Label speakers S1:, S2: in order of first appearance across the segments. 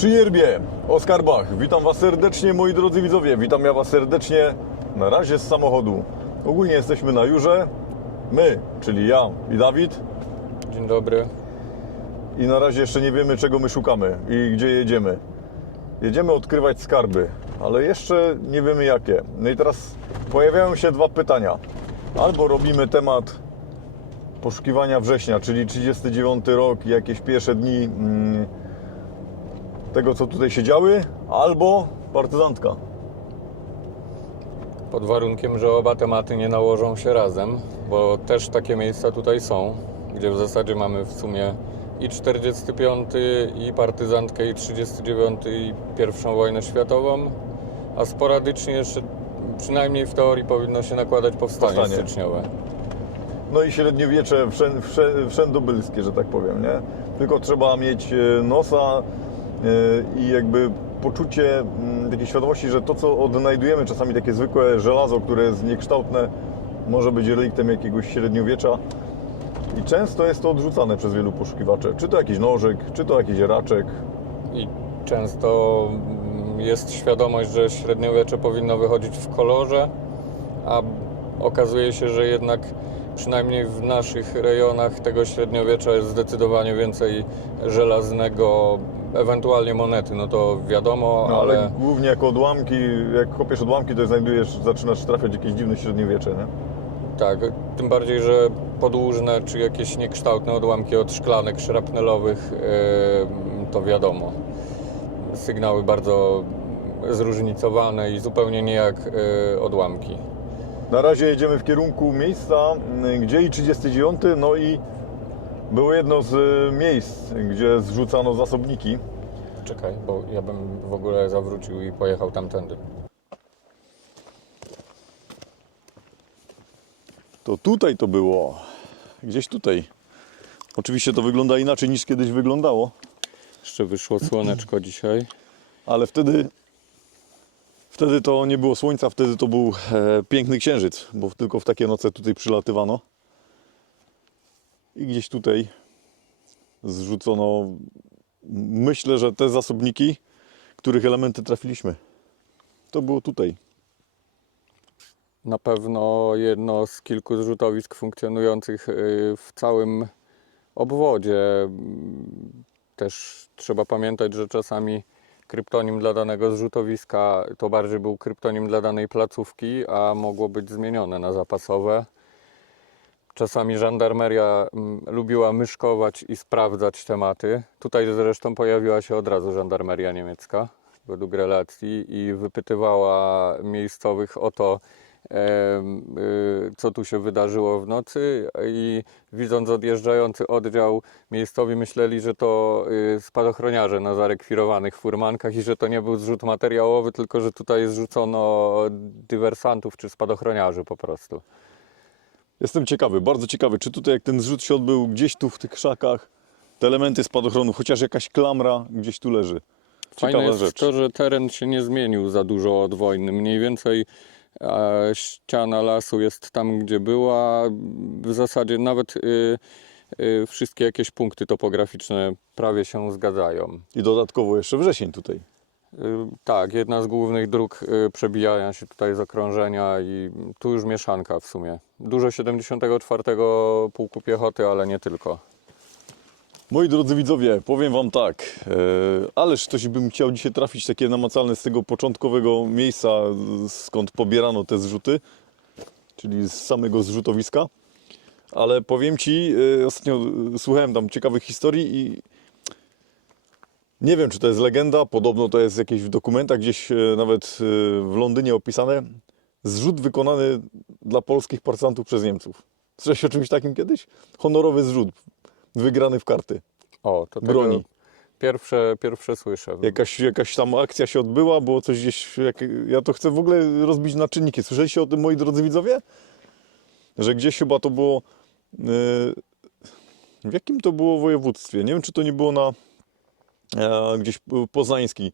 S1: Przy Jerbie, o skarbach. Witam Was serdecznie, moi drodzy widzowie. Witam ja Was serdecznie na razie z samochodu. Ogólnie jesteśmy na Jurze. My, czyli ja i Dawid.
S2: Dzień dobry.
S1: I na razie jeszcze nie wiemy, czego my szukamy i gdzie jedziemy. Jedziemy odkrywać skarby, ale jeszcze nie wiemy jakie. No i teraz pojawiają się dwa pytania. Albo robimy temat poszukiwania września, czyli 39 rok, i jakieś pierwsze dni mm, tego, co tutaj się działy, albo partyzantka.
S2: Pod warunkiem, że oba tematy nie nałożą się razem, bo też takie miejsca tutaj są, gdzie w zasadzie mamy w sumie i 45, i partyzantkę, i 39, i pierwszą wojnę światową, a sporadycznie jeszcze, przynajmniej w teorii, powinno się nakładać powstanie,
S1: Powstanie.
S2: styczniowe.
S1: No i średniowiecze wszę- wszę- wszędobylskie, że tak powiem, nie? Tylko trzeba mieć e, nosa i jakby poczucie mm, takiej świadomości, że to, co odnajdujemy, czasami takie zwykłe żelazo, które jest niekształtne, może być reliktem jakiegoś średniowiecza. I często jest to odrzucane przez wielu poszukiwaczy. Czy to jakiś nożyk, czy to jakiś raczek.
S2: I często mm, jest świadomość, że średniowiecze powinno wychodzić w kolorze, a okazuje się, że jednak przynajmniej w naszych rejonach tego średniowiecza jest zdecydowanie więcej żelaznego, ewentualnie monety, no to wiadomo,
S1: No, ale...
S2: ale
S1: głównie jako odłamki, jak kopiesz odłamki, to znajdujesz, zaczynasz trafiać jakieś dziwne średniowiecze, nie?
S2: tak, tym bardziej, że podłużne czy jakieś niekształtne odłamki od szklanek szrapnelowych, yy, to wiadomo. Sygnały bardzo zróżnicowane i zupełnie nie jak yy, odłamki.
S1: Na razie jedziemy w kierunku miejsca, m, gdzie i 39, no i było jedno z y, miejsc, gdzie zrzucano zasobniki.
S2: Czekaj, bo ja bym w ogóle zawrócił i pojechał tamtędy.
S1: To tutaj to było, gdzieś tutaj. Oczywiście to wygląda inaczej niż kiedyś wyglądało,
S2: Jeszcze wyszło słoneczko dzisiaj.
S1: ale wtedy, wtedy to nie było słońca, wtedy to był e, piękny księżyc, bo tylko w takie noce tutaj przylatywano. I gdzieś tutaj zrzucono, myślę, że te zasobniki, których elementy trafiliśmy. To było tutaj.
S2: Na pewno jedno z kilku zrzutowisk funkcjonujących y, w całym obwodzie. Też trzeba pamiętać, że czasami kryptonim dla danego zrzutowiska to bardziej był kryptonim dla danej placówki, a mogło być zmienione na zapasowe. Czasami żandarmeria mm, lubiła myszkować i sprawdzać tematy. Tutaj zresztą pojawiła się od razu żandarmeria niemiecka według relacji i wypytywała miejscowych o to, y, co tu się wydarzyło w nocy i widząc odjeżdżający oddział miejscowi myśleli, że to y, spadochroniarze na zarekwirowanych furmankach i że to nie był zrzut materiałowy, tylko że tutaj zrzucono dywersantów czy spadochroniarzy po prostu.
S1: Jestem ciekawy, bardzo ciekawy, czy tutaj jak ten zrzut się odbył gdzieś tu w tych krzakach, te elementy spadochronu, chociaż jakaś klamra gdzieś tu leży.
S2: Fajne
S1: Ciekawa
S2: jest
S1: rzecz.
S2: to, że teren się nie zmienił za dużo od wojny. Mniej więcej e, ściana lasu jest tam, gdzie była. W zasadzie nawet y, y, wszystkie jakieś punkty topograficzne prawie się zgadzają.
S1: I dodatkowo jeszcze wrzesień tutaj.
S2: Y, tak, jedna z głównych dróg y, przebijają się tutaj z okrążenia i tu już mieszanka w sumie. Dużo 74 Pułku Piechoty, ale nie tylko.
S1: Moi drodzy widzowie, powiem Wam tak, e, ależ ktoś bym chciał dzisiaj trafić takie namacalne z tego początkowego miejsca, skąd pobierano te zrzuty, czyli z samego zrzutowiska. Ale powiem Ci, ostatnio słuchałem tam ciekawych historii i nie wiem, czy to jest legenda, podobno to jest jakieś w dokumentach, gdzieś e, nawet e, w Londynie opisane. Zrzut wykonany dla polskich partyzantów przez Niemców. Słyszałeś o czymś takim kiedyś? Honorowy zrzut, wygrany w karty.
S2: O, to tego
S1: Broni.
S2: Pierwsze, pierwsze słyszę.
S1: Jakaś, jakaś tam akcja się odbyła, było coś gdzieś. Jak, ja to chcę w ogóle rozbić na czynniki. Słyszeliście o tym, moi drodzy widzowie? Że gdzieś chyba to było. Yy, w jakim to było województwie? Nie wiem, czy to nie było na. E, gdzieś p- poznański.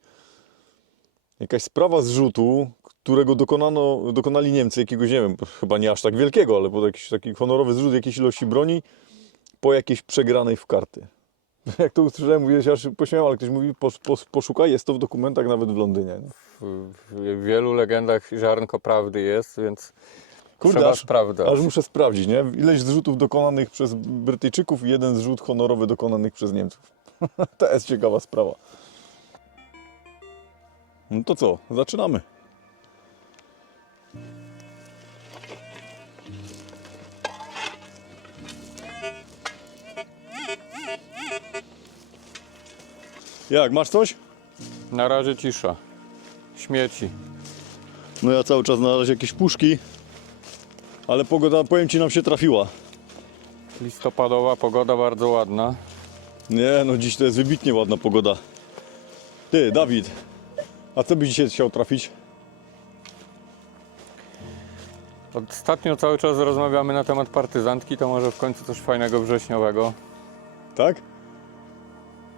S1: Jakaś sprawa zrzutu, którego dokonano, dokonali Niemcy, jakiegoś, nie wiem, chyba nie aż tak wielkiego, ale po jakiś taki honorowy zrzut jakiejś ilości broni po jakiejś przegranej w karty. Jak to usłyszałem, mówię, się aż pośmiałem, ale ktoś mówi, posz, posz, poszukaj, jest to w dokumentach nawet w Londynie. Nie?
S2: W, w wielu legendach ziarnko prawdy jest, więc
S1: Kurde,
S2: trzeba
S1: aż-. Aż muszę sprawdzić, nie? Ileś zrzutów dokonanych przez Brytyjczyków i jeden zrzut honorowy dokonanych przez Niemców. to jest ciekawa sprawa. No to co, zaczynamy. Jak, masz coś?
S2: Na razie cisza. Śmieci.
S1: No ja cały czas na razie jakieś puszki, ale pogoda, powiem Ci, nam się trafiła.
S2: Listopadowa pogoda bardzo ładna.
S1: Nie, no dziś to jest wybitnie ładna pogoda. Ty, Dawid, a co byś dzisiaj chciał trafić?
S2: Ostatnio cały czas rozmawiamy na temat partyzantki, to może w końcu coś fajnego wrześniowego.
S1: Tak?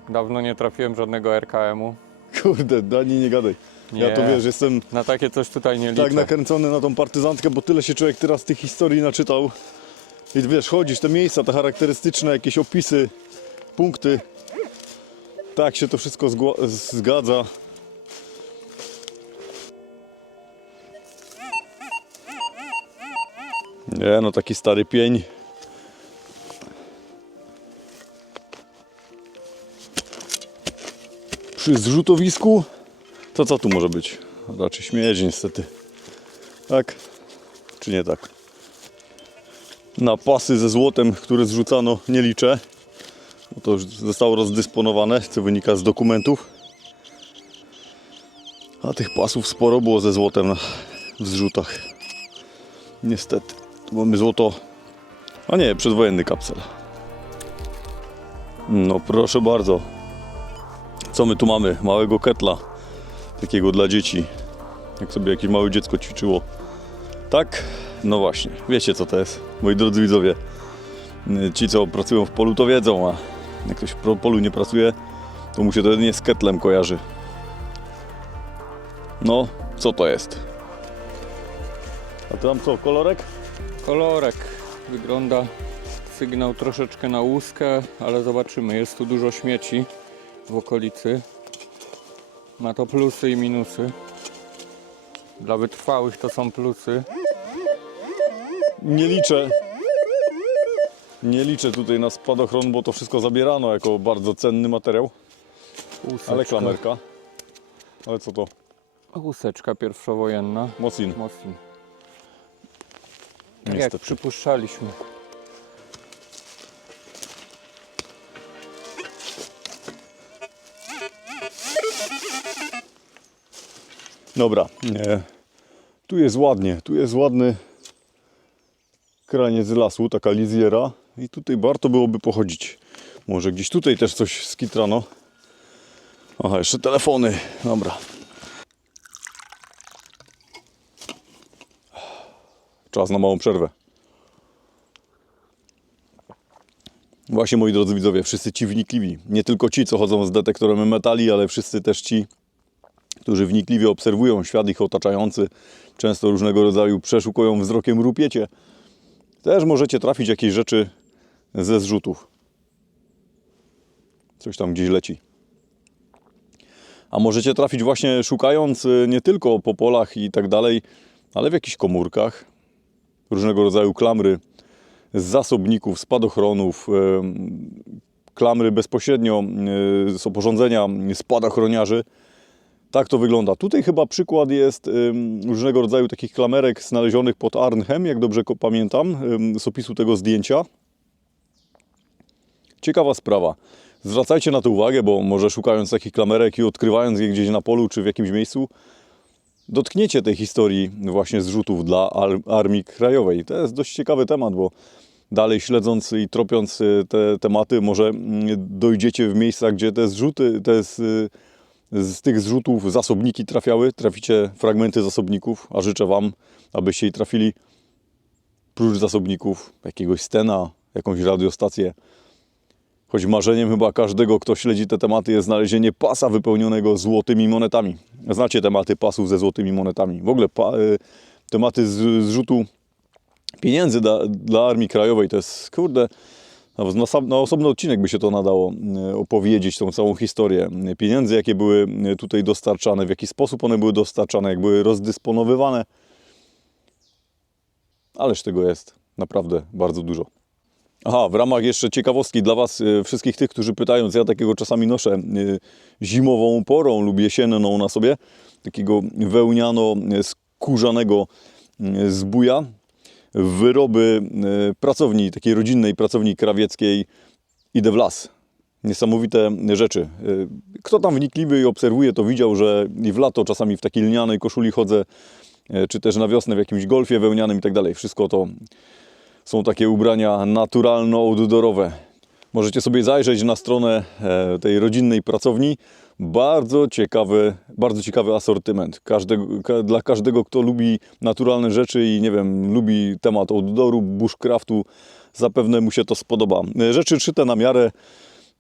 S2: Dawno nie trafiłem żadnego RKM-u.
S1: Kurde, Dani, nie gadaj. Ja
S2: Nie.
S1: to wiesz, jestem
S2: Na takie coś tutaj nie liczę.
S1: tak nakręcony na tą partyzantkę, bo tyle się człowiek teraz tych historii naczytał. I wiesz, chodzisz, te miejsca, te charakterystyczne jakieś opisy, punkty. Tak się to wszystko zgadza. Nie, no taki stary pień. Przy zrzutowisku to co tu może być? Raczej śmieć niestety. Tak? Czy nie tak? Na pasy ze złotem, które zrzucano, nie liczę. Bo to już zostało rozdysponowane, co wynika z dokumentów. A tych pasów sporo było ze złotem na, w zrzutach. Niestety. Tu mamy złoto. A nie, przedwojenny kapsel. No proszę bardzo. Co my tu mamy? Małego ketla takiego dla dzieci. Jak sobie jakieś małe dziecko ćwiczyło. Tak? No właśnie. Wiecie co to jest, moi drodzy widzowie. Ci, co pracują w polu, to wiedzą, a jak ktoś w polu nie pracuje, to mu się to jedynie z ketlem kojarzy. No, co to jest? A tam co, kolorek?
S2: Kolorek wygląda sygnał troszeczkę na łuskę, ale zobaczymy. Jest tu dużo śmieci w okolicy. Ma to plusy i minusy. Dla wytrwałych to są plusy.
S1: Nie liczę. Nie liczę tutaj na spadochron, bo to wszystko zabierano jako bardzo cenny materiał.
S2: Łuseczka.
S1: Ale klamerka. Ale co to?
S2: Łuseczka pierwszowojenna.
S1: Mosin.
S2: Mosin. Tak jak przypuszczaliśmy.
S1: Dobra, nie. Tu jest ładnie, tu jest ładny kraniec lasu, taka lizjera i tutaj warto byłoby pochodzić. Może gdzieś tutaj też coś skitrano. Aha, jeszcze telefony. Dobra. Czas na małą przerwę. Właśnie moi drodzy widzowie, wszyscy ci wnikliwi. Nie tylko ci, co chodzą z detektorem metali, ale wszyscy też ci, którzy wnikliwie obserwują świat ich otaczający, często różnego rodzaju przeszukują wzrokiem rupiecie, też możecie trafić jakieś rzeczy ze zrzutów. Coś tam gdzieś leci. A możecie trafić właśnie szukając y, nie tylko po polach i tak dalej, ale w jakichś komórkach, różnego rodzaju klamry z zasobników, spadochronów, em, klamry bezpośrednio y, z oporządzenia spadochroniarzy. Tak to wygląda. Tutaj chyba przykład jest różnego rodzaju takich klamerek znalezionych pod Arnhem, jak dobrze pamiętam, z opisu tego zdjęcia. Ciekawa sprawa. Zwracajcie na to uwagę, bo może szukając takich klamerek i odkrywając je gdzieś na polu czy w jakimś miejscu, dotkniecie tej historii właśnie zrzutów dla ar- Armii Krajowej. To jest dość ciekawy temat, bo dalej śledząc i tropiąc te tematy, może mm, dojdziecie w miejsca, gdzie te zrzuty, te z, z tych zrzutów zasobniki trafiały, traficie fragmenty zasobników, a życzę Wam, abyście i trafili prócz zasobników jakiegoś stena, jakąś radiostację. Choć marzeniem chyba każdego, kto śledzi te tematy, jest znalezienie pasa wypełnionego złotymi monetami. Znacie tematy pasów ze złotymi monetami. W ogóle pa, y, tematy z, zrzutu pieniędzy dla, dla Armii Krajowej to jest, kurde, Nawet na, sam, na osobny odcinek by się to nadało e, opowiedzieć, tą całą historię pieniędzy, jakie były e, tutaj dostarczane, w jaki sposób one były dostarczane, jak były rozdysponowywane. Ależ tego jest naprawdę bardzo dużo. Aha, w ramach jeszcze ciekawostki dla Was, e, wszystkich tych, którzy pytają, ja takiego czasami noszę e, zimową porą lub jesienną na sobie, takiego wełniano-skórzanego e, zbuja, wyroby pracowni, takiej rodzinnej pracowni krawieckiej Idę w las. Niesamowite rzeczy. Kto tam wnikliwy i obserwuje, to widział, że i w lato czasami w takiej lnianej koszuli chodzę, czy też na wiosnę w jakimś golfie wełnianym i tak dalej. Wszystko to są takie ubrania naturalno-outdoorowe. Możecie sobie zajrzeć na stronę e, tej rodzinnej pracowni. Bardzo ciekawy, bardzo ciekawy asortyment. Każdego, ka, dla każdego, kto lubi naturalne rzeczy i nie wiem, lubi temat outdooru, bushcraftu, zapewne mu się to spodoba. E, Rzeczy szyte na miarę.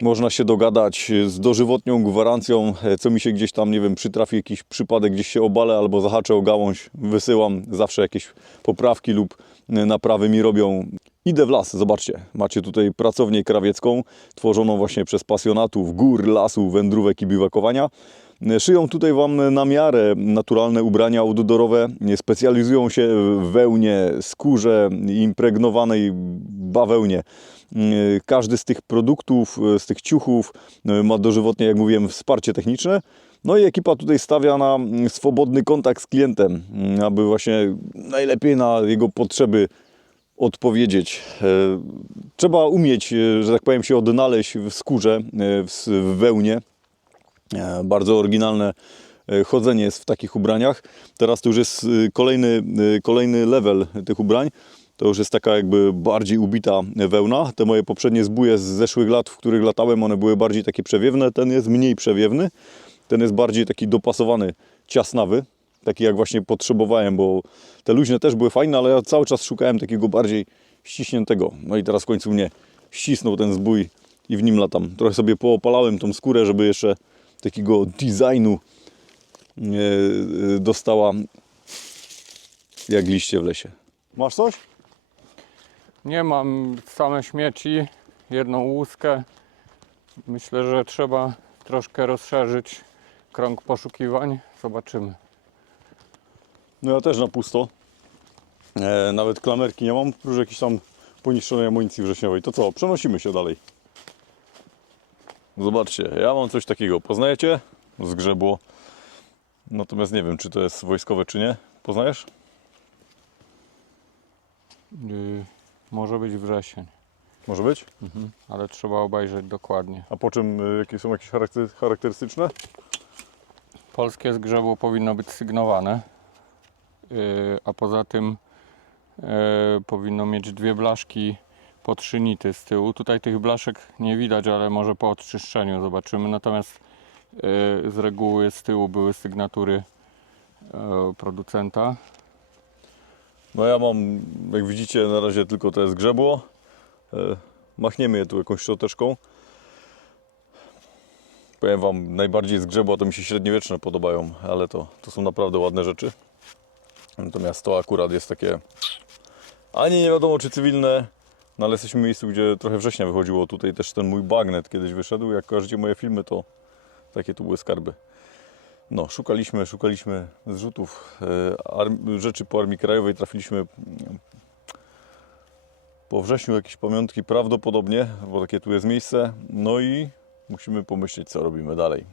S1: Można się dogadać z dożywotnią gwarancją, e, co mi się gdzieś tam, nie wiem, przytrafi jakiś przypadek, gdzieś się obalę albo zahaczę o gałąź, wysyłam zawsze jakieś poprawki lub naprawy mi robią. Idę w las, zobaczcie, macie tutaj pracownię krawiecką, tworzoną właśnie przez pasjonatów gór, lasu, wędrówek i biwakowania. Szyją tutaj Wam na miarę naturalne ubrania outdoorowe, specjalizują się w wełnie, skórze impregnowanej bawełnie. Każdy z tych produktów, z tych ciuchów ma dożywotnie, jak mówiłem, wsparcie techniczne. No i ekipa tutaj stawia na mm, swobodny kontakt z klientem, mm, aby właśnie najlepiej na jego potrzeby odpowiedzieć. Yy, Trzeba umieć, yy, że tak powiem, się odnaleźć w skórze, yy, w wełnie. E, Bardzo oryginalne e, chodzenie jest w takich ubraniach. Teraz to już jest e, kolejny, e, kolejny level tych ubrań. To już jest taka jakby bardziej ubita wełna. Te moje poprzednie zbóje z zeszłych lat, w których latałem, one były bardziej takie przewiewne. Ten jest mniej przewiewny. Ten jest bardziej taki dopasowany, ciasnawy. Taki jak właśnie potrzebowałem, bo te luźne też były fajne, ale ja cały czas szukałem takiego bardziej ściśniętego. No i teraz w końcu mnie ścisnął ten zbój i w nim latam. Trochę sobie poopalałem tą skórę, żeby jeszcze takiego designu e, e, dostała jak liście w lesie. Masz coś?
S2: Nie mam same śmieci, jedną łuskę. Myślę, że trzeba troszkę rozszerzyć krąg poszukiwań. Zobaczymy.
S1: No ja też na pusto. E, nawet klamerki nie mam, prócz jakiejś tam poniszczonej amunicji wrześniowej. To co, przenosimy się dalej. Zobaczcie, ja mam coś takiego. Poznajecie? Zgrzebło. Natomiast nie wiem, czy to jest wojskowe, czy nie. Poznajesz?
S2: Yy, może być wrzesień,
S1: Może być?
S2: ale trzeba obejrzeć dokładnie.
S1: A po czym, y, jakie są jakieś charakter- charakterystyczne?
S2: Polskie zgrzebło powinno być sygnowane, yy, a poza tym yy, powinno mieć dwie blaszki po trzy nity z tyłu. Tutaj tych blaszek nie widać, ale może po odczyszczeniu zobaczymy. Natomiast yy, z reguły z tyłu były sygnatury producenta.
S1: No ja mam, jak widzicie, na razie tylko to jest grzebło. Machniemy je tu jakąś szczoteczką. Powiem Wam, najbardziej z grzebła to mi się średniowieczne podobają, ale to, to są naprawdę ładne rzeczy. Natomiast to akurat jest takie ani nie wiadomo czy cywilne, no ale jesteśmy w miejscu, gdzie trochę września wychodziło. Tutaj też ten mój bagnet kiedyś wyszedł. Jak kojarzycie moje filmy, to takie tu były skarby. No, szukaliśmy, szukaliśmy zrzutów e, rzeczy po Armii Krajowej. Trafiliśmy po wrześniu jakieś pamiątki prawdopodobnie, bo takie tu jest miejsce. No i musimy pomyśleć, co robimy dalej.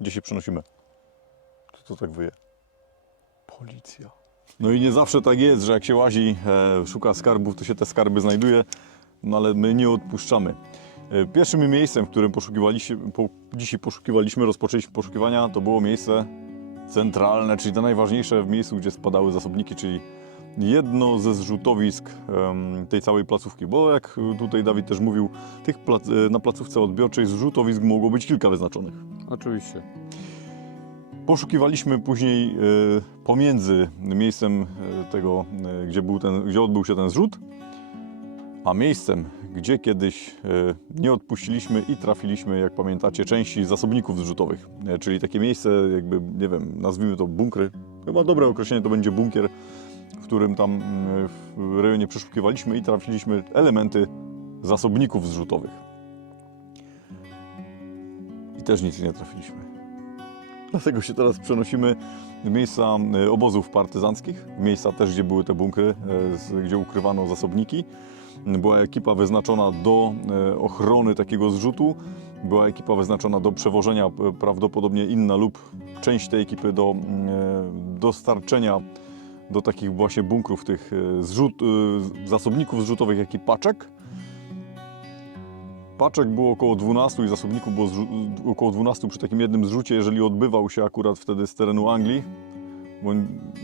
S1: Gdzie się przenosimy? Co to tak wyje? Policja. No i nie zawsze tak jest, że jak się łazi, e, szuka skarbów, to się te skarby znajduje, no ale my nie odpuszczamy. E, Pierwszym miejscem, w którym poszukiwaliśmy, po, dzisiaj poszukiwaliśmy, rozpoczęliśmy poszukiwania, to było miejsce centralne, czyli to najważniejsze w miejscu, gdzie spadały zasobniki, czyli jedno ze zrzutowisk tej całej placówki. Bo jak tutaj Dawid też mówił, tych plac, e, na placówce odbiorczej zrzutowisk mogło być kilka wyznaczonych.
S2: Oczywiście.
S1: Poszukiwaliśmy później e, pomiędzy miejscem e, tego, gdzie, był ten, gdzie odbył się ten zrzut, a miejscem, gdzie kiedyś nie odpuściliśmy i trafiliśmy, jak pamiętacie, części zasobników zrzutowych. Czyli takie miejsce, jakby, nie wiem, nazwijmy to bunkry. Chyba dobre określenie to będzie bunkier, w którym tam mm, w rejonie przeszukiwaliśmy i trafiliśmy elementy zasobników zrzutowych. I też nic nie trafiliśmy. Dlatego się teraz przenosimy w miejsca e, obozów partyzanckich, miejsca też, gdzie były te bunkry, e, gdzie ukrywano zasobniki. Była ekipa wyznaczona do e, ochrony takiego zrzutu, była ekipa wyznaczona do przewożenia, prawdopodobnie inna lub część tej ekipy do mm, dostarczenia do takich właśnie bunkrów, tych e, zrzut, e, zasobników zrzutowych, jak i paczek. Paczek było około 12 i zasobników było zrzu- około 12 przy takim jednym zrzucie, jeżeli odbywał się akurat wtedy z terenu Anglii, bo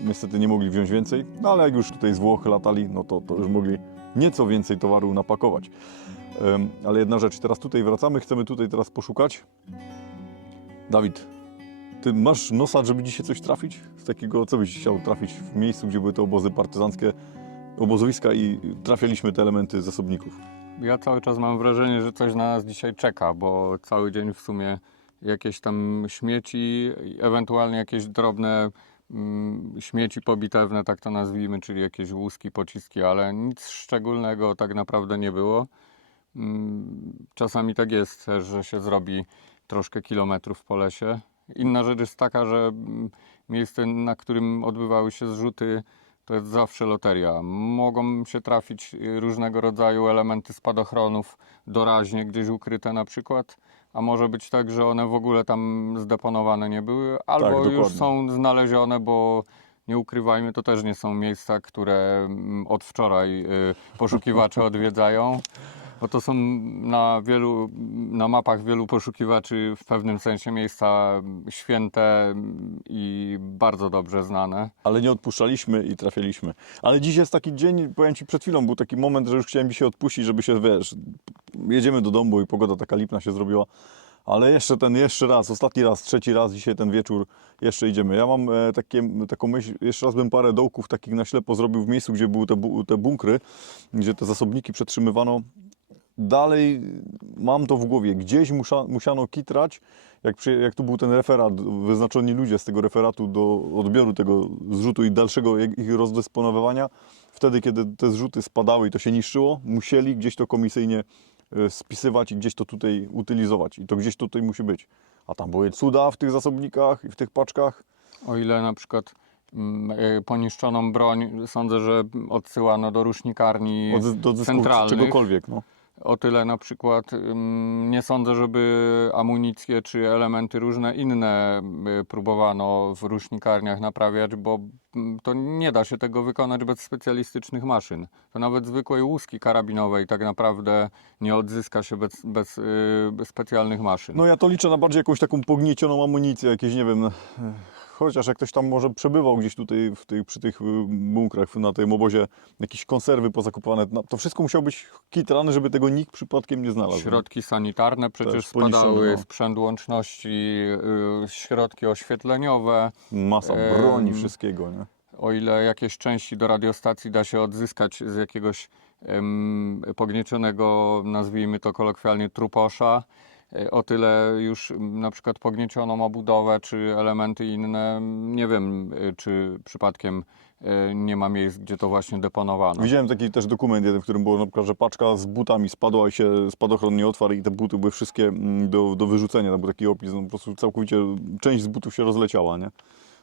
S1: niestety nie mogli wziąć więcej, no ale jak już tutaj z Włoch latali, no to, to już mogli nieco więcej towaru napakować. Ale jedna rzecz, teraz tutaj wracamy, chcemy tutaj teraz poszukać. Dawid, ty masz nosa, żeby dzisiaj coś trafić? Z takiego, co byś chciał trafić w miejscu, gdzie były te obozy partyzanckie, obozowiska i trafialiśmy te elementy zasobników?
S2: Ja cały czas mam wrażenie, że coś na nas dzisiaj czeka, bo cały dzień w sumie jakieś tam śmieci, ewentualnie jakieś drobne mm, śmieci pobitewne, tak to nazwijmy, czyli jakieś łuski, pociski, ale nic szczególnego tak naprawdę nie było. Mm, Czasami tak jest, że się zrobi troszkę kilometrów po lesie. Inna rzecz jest taka, że miejsce, na którym odbywały się zrzuty, to jest zawsze loteria. Mogą się trafić różnego rodzaju elementy spadochronów doraźnie gdzieś ukryte na przykład, a może być tak, że one w ogóle tam zdeponowane nie były, albo już
S1: dokładnie.
S2: są znalezione, bo nie ukrywajmy, to też nie są miejsca, które mm, od wczoraj y, poszukiwacze odwiedzają. Bo to są na wielu, na mapach wielu poszukiwaczy w pewnym sensie miejsca święte i bardzo dobrze znane.
S1: ale nie odpuszczaliśmy i trafialiśmy. Ale dziś jest taki dzień, powiem Ci, przed chwilą był taki moment, że już chciałem dzisiaj odpuścić, żeby się, wiesz, jedziemy do domu i pogoda taka lipna się zrobiła. Ale jeszcze ten, jeszcze raz, ostatni raz, trzeci raz, dzisiaj ten wieczór, jeszcze idziemy. Ja mam e, takie, taką myśl, jeszcze raz bym parę dołków takich na ślepo zrobił w miejscu, gdzie były te, bu- te bunkry, gdzie te zasobniki przetrzymywano. Dalej mam to w głowie. Gdzieś musza, musiano kitrać, jak, przy, jak tu był ten referat, wyznaczeni ludzie z tego referatu do odbioru tego zrzutu i dalszego ich rozdysponowywania. Wtedy, kiedy te zrzuty spadały i to się niszczyło, musieli gdzieś to komisyjnie e, spisywać i gdzieś to tutaj utylizować. I to gdzieś tutaj musi być. A tam były cuda w tych zasobnikach i w tych paczkach.
S2: O ile na przykład mm, y, poniszczoną broń sądzę, że odsyłano do rusznikarni
S1: Od, do
S2: centralnych.
S1: czegokolwiek. No.
S2: O tyle na przykład nie sądzę, żeby amunicję czy elementy różne inne y, próbowano w rusznikarniach naprawiać, bo to nie da się tego wykonać bez specjalistycznych maszyn. To nawet zwykłej łuski karabinowej tak naprawdę nie odzyska się bez, bez, y, bez specjalnych maszyn.
S1: No ja to liczę na bardziej jakąś taką pogniecioną amunicję, jakieś nie wiem, chociaż jak ktoś tam może przebywał gdzieś tutaj w tych, przy tych y, bunkrach na tym obozie, jakieś konserwy pozakupowane, no, to wszystko musiało być kitrane, żeby tego nikt przypadkiem nie znalazł.
S2: Środki sanitarne przecież
S1: Też
S2: spadały,
S1: no.
S2: sprzęt łączności, y, środki oświetleniowe.
S1: Masa broni, wszystkiego, nie?
S2: O ile jakieś części do radiostacji da się odzyskać z jakiegoś em, pogniecionego, nazwijmy to kolokwialnie, truposza, o tyle już na przykład pogniecioną obudowę czy elementy inne, nie wiem, e, czy przypadkiem e, nie ma miejsc, gdzie to właśnie deponowano.
S1: Widziałem taki też dokument jeden, w którym było na przykład, że paczka z butami spadła i się spadochron nie otwarł i te buty były wszystkie do, do wyrzucenia. To był taki opis, no, po prostu całkowicie część z butów się rozleciała, nie?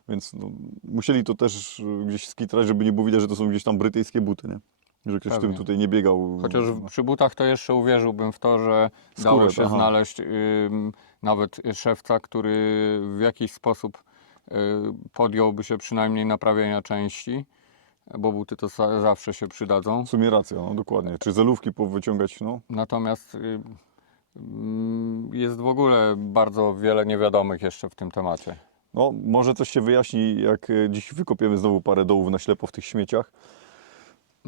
S1: Więc no, musieli to też gdzieś skitrać, żeby nie było widać, że to są gdzieś tam brytyjskie buty, nie? Że ktoś w tym
S2: Pewnie.
S1: tutaj nie biegał.
S2: Chociaż przy butach to jeszcze uwierzyłbym w to, że dało
S1: Skórę,
S2: się
S1: aha.
S2: znaleźć ym, nawet szewca, który w jakiś sposób y, podjąłby się przynajmniej naprawienia części, bo buty to za, zawsze się przydadzą.
S1: W sumie racja, no dokładnie. Czy zelówki powyciągać, no.
S2: Natomiast y, mm, jest w ogóle bardzo wiele niewiadomych jeszcze w tym temacie.
S1: No, może coś się wyjaśni, jak y, dziś wykopiemy znowu parę dołów na ślepo w tych śmieciach.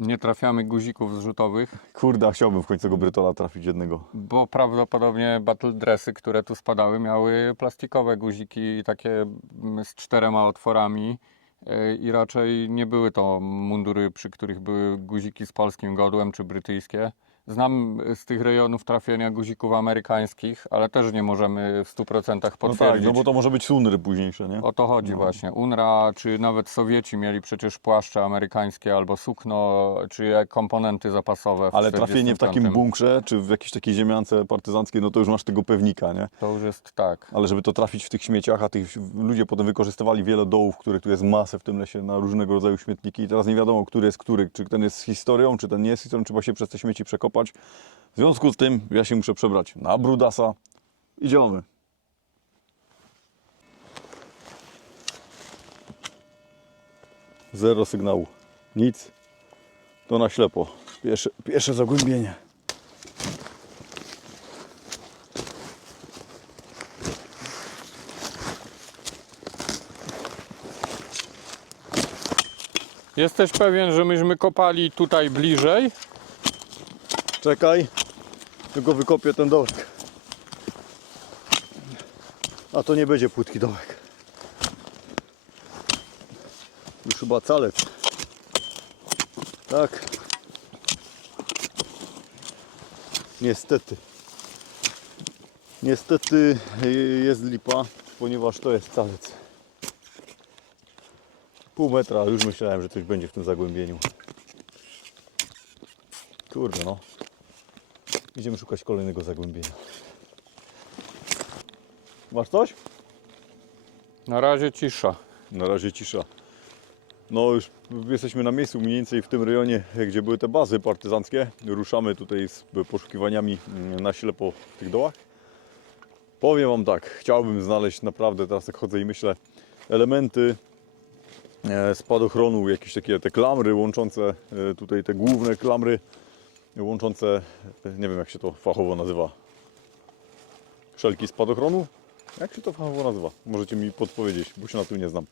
S2: Nie trafiamy guzików zrzutowych,
S1: Kurde, chciałbym w końcu tego Brytola trafić jednego.
S2: bo prawdopodobnie battle dressy, które tu spadały, miały plastikowe guziki, takie mm, z czterema otworami. y, I raczej nie były to mundury, przy których były guziki z polskim godłem czy brytyjskie. Znam z tych rejonów trafienia guzików amerykańskich, ale też nie możemy w 100%
S1: No tak, no bo to może być sunry późniejsze, nie?
S2: O to chodzi właśnie. UNRA, czy nawet Sowieci mieli przecież płaszcze amerykańskie albo sukno, czy jak komponenty zapasowe. W
S1: Ale trafienie w takim
S2: 45.
S1: bunkrze, czy w jakiejś takiej ziemiance partyzanckiej, no to już masz tego pewnika, nie?
S2: To już jest tak.
S1: Ale żeby to trafić w tych śmieciach, a tych ludzie potem wykorzystywali wiele dołów, których tu jest masę w tym lesie na różnego rodzaju śmietniki i teraz nie wiadomo, który jest który, czy ten jest z historią, czy ten nie jest z historią, trzeba się przez te śmieci przekopać. W związku z tym ja się muszę przebrać na brudasa i działamy. Zero sygnału. Nic. To na ślepo. Pierwsze, pierwsze zagłębienie.
S2: Jesteś pewien, że myśmy kopali tutaj bliżej?
S1: Czekaj, tylko wykopię ten dołek. A to nie będzie płytki dołek. Już chyba calec. Tak. Niestety. Niestety y, jest lipa, ponieważ to jest calec. Pół metra, już myślałem, że coś będzie w tym zagłębieniu. Kurde no. Idziemy szukać kolejnego zagłębienia. Masz coś?
S2: Na razie cisza.
S1: Na razie cisza. No już jesteśmy na miejscu mniej więcej w tym rejonie, gdzie były te bazy partyzanckie. Ruszamy tutaj z poszukiwaniami mm, na ślepo w tych dołach. Powiem Wam tak, chciałbym znaleźć naprawdę, teraz tak chodzę i myślę, elementy e, spadochronu, jakieś takie te klamry łączące, e, tutaj te główne klamry łączące, nie wiem jak się to fachowo nazywa, szelki spadochronu? Jak się to fachowo nazywa? Możecie mi podpowiedzieć, bo się na tym nie znam.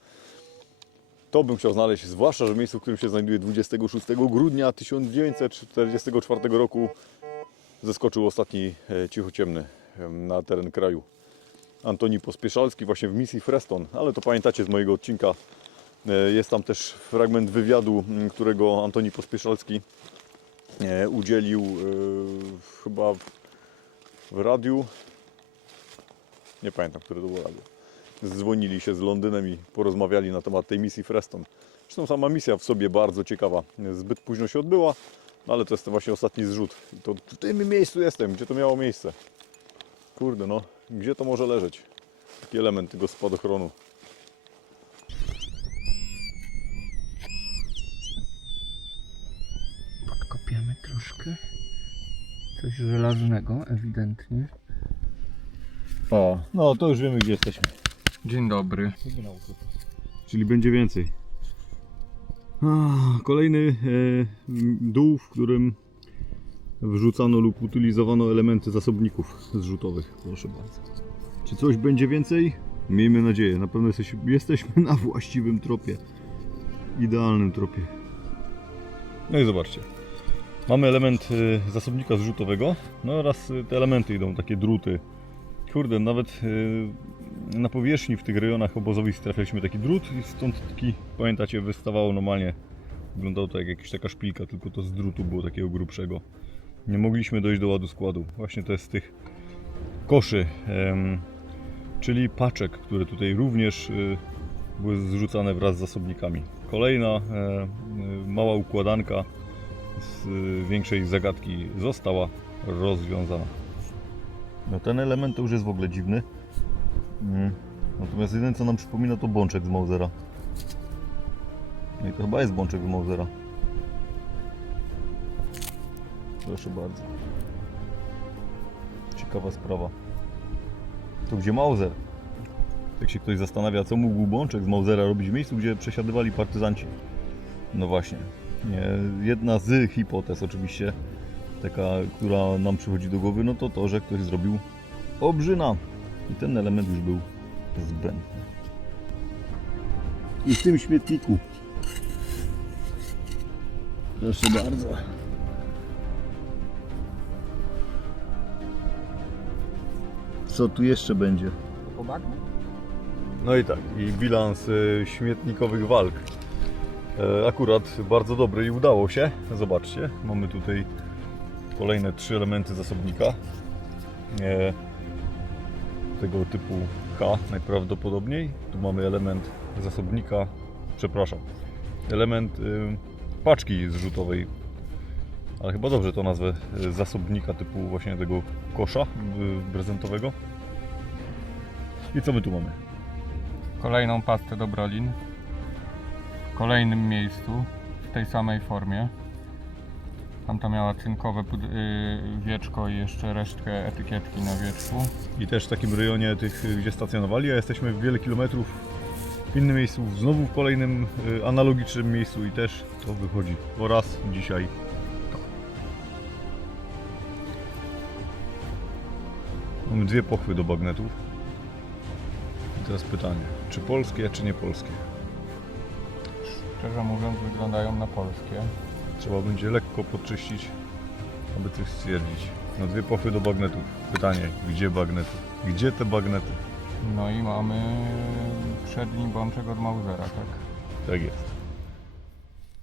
S1: To bym chciał znaleźć, zwłaszcza, że w miejscu, w którym się znajduje 26 grudnia 1944 roku zeskoczył ostatni e, cichociemny na teren kraju. Antoni Pospieszalski właśnie w misji Freston, ale to pamiętacie z mojego odcinka. E, Jest tam też fragment wywiadu, którego Antoni Pospieszalski udzielił e, chyba w- w radiu. Nie pamiętam, które to było radio dzwonili się z Londynem i porozmawiali na temat tej misji Freston. Zresztą sama misja w sobie bardzo ciekawa. Zbyt późno się odbyła, no ale to jest właśnie ostatni zrzut. I to w tym miejscu jestem, gdzie to miało miejsce. Kurde no, gdzie to może leżeć? Taki element tego spadochronu.
S2: Troszkę. Coś żelaznego, ewidentnie.
S1: O, no to już wiemy gdzie jesteśmy.
S2: Dzień dobry.
S1: Czyli będzie więcej. Ah, Kolejny e, dół, w którym wrzucano lub utylizowano elementy zasobników zrzutowych. Proszę bardzo. Czy coś będzie więcej? Miejmy nadzieję. Na pewno jesteś, jesteśmy na właściwym tropie. Idealnym tropie. No i zobaczcie. Mamy element e, zasobnika zrzutowego, no oraz e, te elementy idą, takie druty. Kurde, nawet e, na powierzchni w tych rejonach obozowych trafialiśmy taki drut i stąd taki, pamiętacie, wystawało normalnie. Wyglądało to jak jakaś taka szpilka, tylko to z drutu było takiego grubszego. Nie mogliśmy dojść do ładu składu. Właśnie to jest z tych koszy, czyli paczek, które tutaj również y, były zrzucane wraz z zasobnikami. Kolejna e, y, mała układanka y, większej zagadki została rozwiązana. No ten element to już jest w ogóle dziwny. Mm. Natomiast jedyne co nam przypomina to bączek z Mausera. No i to chyba jest bączek z Mausera. Proszę bardzo. Ciekawa sprawa. To gdzie Mauser? Jak się ktoś zastanawia, co mógł bączek z Mausera robić w miejscu, gdzie przesiadywali partyzanci. No właśnie. Nie, jedna z hipotez oczywiście, taka, która nam przychodzi do głowy, no to to, że ktoś zrobił obrzyna. I ten element już był zbędny. I w tym śmietniku. Proszę bardzo. Co tu jeszcze będzie? No i tak, i bilans y, śmietnikowych walk. E, Akurat bardzo dobry i udało się. Zobaczcie, mamy tutaj kolejne trzy elementy zasobnika. E, tego typu H najprawdopodobniej. Tu mamy element zasobnika, przepraszam, element y, paczki zrzutowej, ale chyba dobrze to nazwę, y, zasobnika typu właśnie tego kosza y, prezentowego. I co my tu mamy?
S2: Kolejną pastę do brolin. Kolejnym miejscu, w tej samej formie. Tamta miała cynkowe y, wieczko i jeszcze resztkę etykietki na wieczku.
S1: I też w takim rejonie tych, gdzie stacjonowali, a jesteśmy wiele kilometrów w innym miejscu, znowu w kolejnym y, analogicznym miejscu i też to wychodzi. Oraz dzisiaj to. Mamy dwie pochwy do bagnetów. I teraz pytanie, czy polskie, czy nie polskie?
S2: Szczerze mówiąc wyglądają na polskie.
S1: Trzeba będzie lekko podczyścić, aby coś stwierdzić. No dwie pochwy do bagnetów. Pytanie, gdzie bagnety? Gdzie te bagnety?
S2: No i mamy przedni bączek od Mausera, tak?
S1: Tak jest.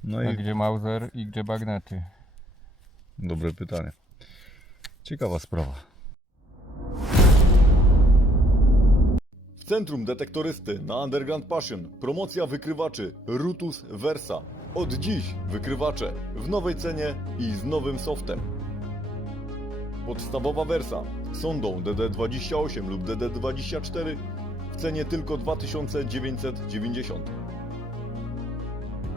S1: No
S2: A
S1: i
S2: gdzie Mauser i gdzie bagnety?
S1: Dobre pytanie. Ciekawa sprawa. Centrum detektorysty na Underground Passion promocja wykrywaczy Rutus Versa. Od dziś wykrywacze w nowej cenie i z nowym softem. Podstawowa Versa sondą DD28 lub DD24 w cenie tylko 2990.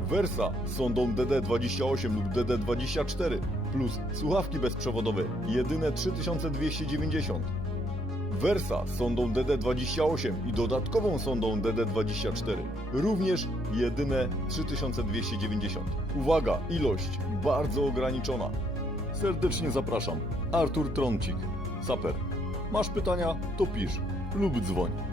S1: Versa z sondą DD28 lub DD24 plus słuchawki bezprzewodowe jedyne 3290. Versa z sondą DD28 i dodatkową sondą DD24 również jedyne 3290. Uwaga, ilość bardzo ograniczona. Serdecznie zapraszam. Artur Trącik, Saper. Masz pytania? To pisz lub dzwoń.